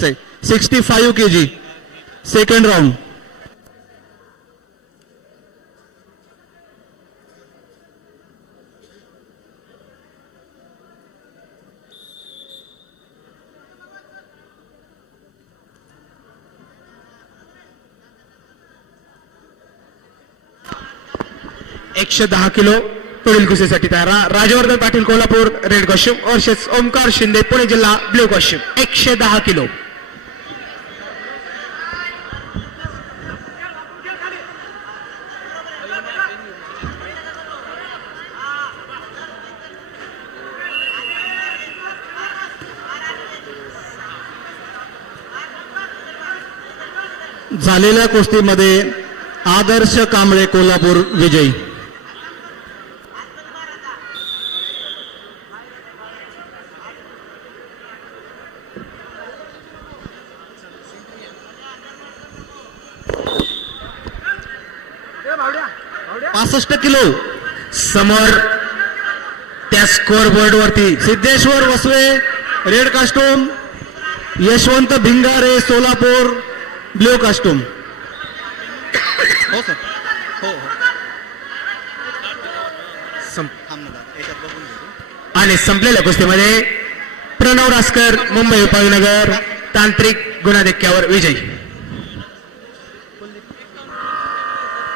Sixty five K G second round एकशे दहा kilo पुढील कुस्तीसाठी तयार Rajvardhan Patil Kolhapur red costume versus Omkar Shinde Pune जिल्हा ब्ल्यू कॉस्ट्युम. एकशे दहा किलो. झालेल्या कुस्तीमध्ये आदर्श कांबळे कोल्हापूर विजयी. पासष्ट किलो. समोर त्या स्कोअर बोर्ड वरती Siddheshwar Vasve red costume Yashwant Bhingare Solapur blue costume हो सर. हो हो. आणि संपलेल्या कुस्तीमध्ये प्रणव रासकर मुंबई उपनगर तांत्रिक गुणाधिक्यावर विजयी.